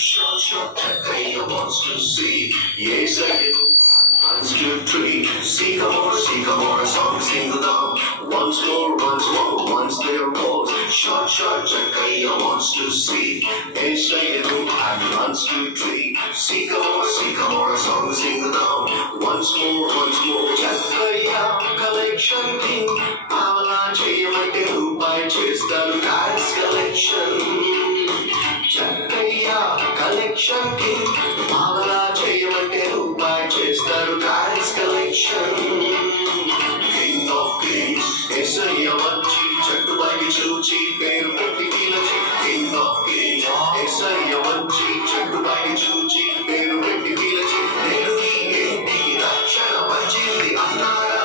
Short Takaya wants to see. Yes, I do. And runs to tree. Sycamore, song sing along. Once more, once there was. Short Takaya wants to see. Yes, I do. And runs to tree. Sycamore, song sing along. Once more, Takaya collection king. Avalanche, Yamate, who by Tristan, guys collection. Chakaya collection king, Mavala Chayamate Rupai Chester Guys collection. King of kings, Esaya Vanchi, Chatubai Chuchi, Peru Tilachi. King of kings, Esaya Vanchi, Chatubai Chuchi, Peru Tilachi. Nerui Enti Rachana Vanchi, the Anara.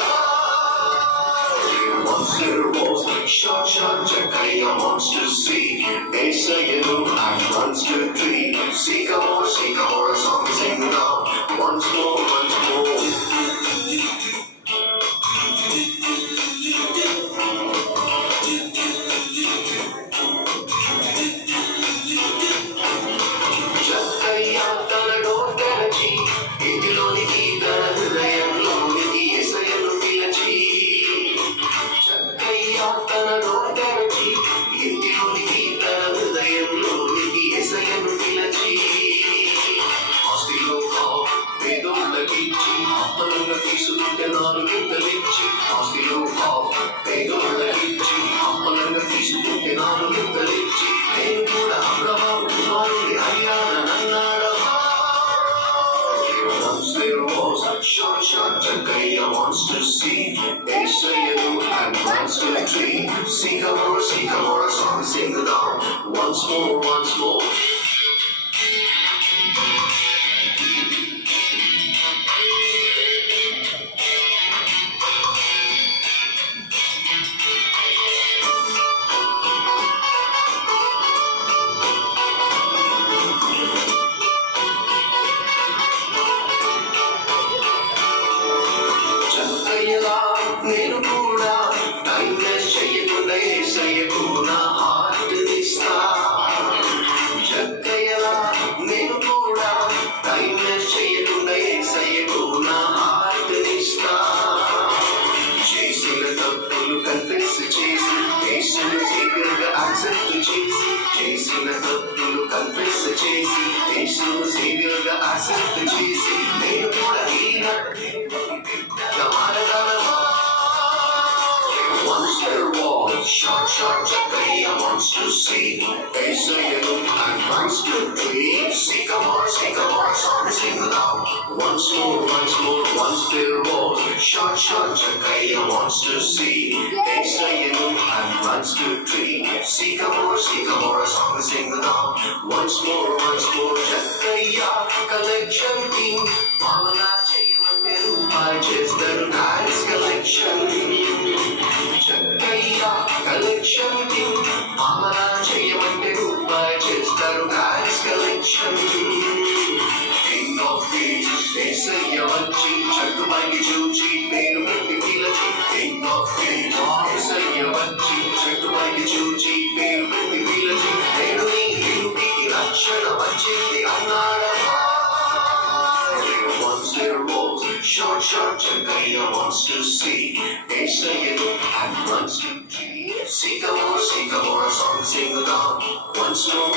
Once there was short Chakaya wants to see. Esayanu and runs to tree. Sycamore, a song sing along. Once more. Chakaya tana don't telechi. Itiloniki tana hridayamloniki esayanu pilachi. Chakaya tana don't telechi. Itiloniki tana hridayamloniki esayanu pilachi. Astilu kaaf pedollaki appananga తీసుకుంటే నాలుగు తలిచి. Astilu kaaf pedollaki appananga తీసుకుంటే నాలుగు తలిచి. నేను కూడా అబ్రహాము కుమారుడి అయ్యాను నన్నాడు. Once there was short Takaya wants to see. Esayanu and runs to a tree. Sycamore, a song sing along. Once more. చక్కయ్యలా నేను కూడా టైం వేస్ట్ చెయ్యకుండా ఏసయ్యకు నా హార్ట్ ఇస్తా. చక్కయ్యలా నేను కూడా టైం వేస్ట్ చెయ్యకుండా ఏసయ్యకు నా హార్ట్ ఇస్తా. చేసిన తప్పులు కన్ఫెస్ చేసి యేసుని సీక్రెట్గా యాక్సెప్ట్ చేసి. చేసిన తప్పులు కన్ఫెస్ చేసి యేసుని సీక్రెట్గా యాక్సెప్ట్ చేసి. నేను కూడా once there was short Takaya wants to see. Esayanu and runs to tree. Sycamore, song sing along. Once more, once there was short Takaya wants to see. Esayanu and runs to tree. Sycamore, song sing along. Once more, Takaya collection king. Mavala Chayamate Rupai Chester Guys collection. Chakaya collection king, Mavala Chayamate Rupai Chester Guys collection. King of kings, Esaya Vanchi, Chatubai Chuchi, Peru Tilachi. King of kings, Esaya Vanchi, Chatubai Chuchi, Peru Tilachi. Nerui Enti Rachana Vanchi, the Anara. Once there was short Takaya wants to see. Esayanu and runs to tree. Sycamore, a song sing along. Once more.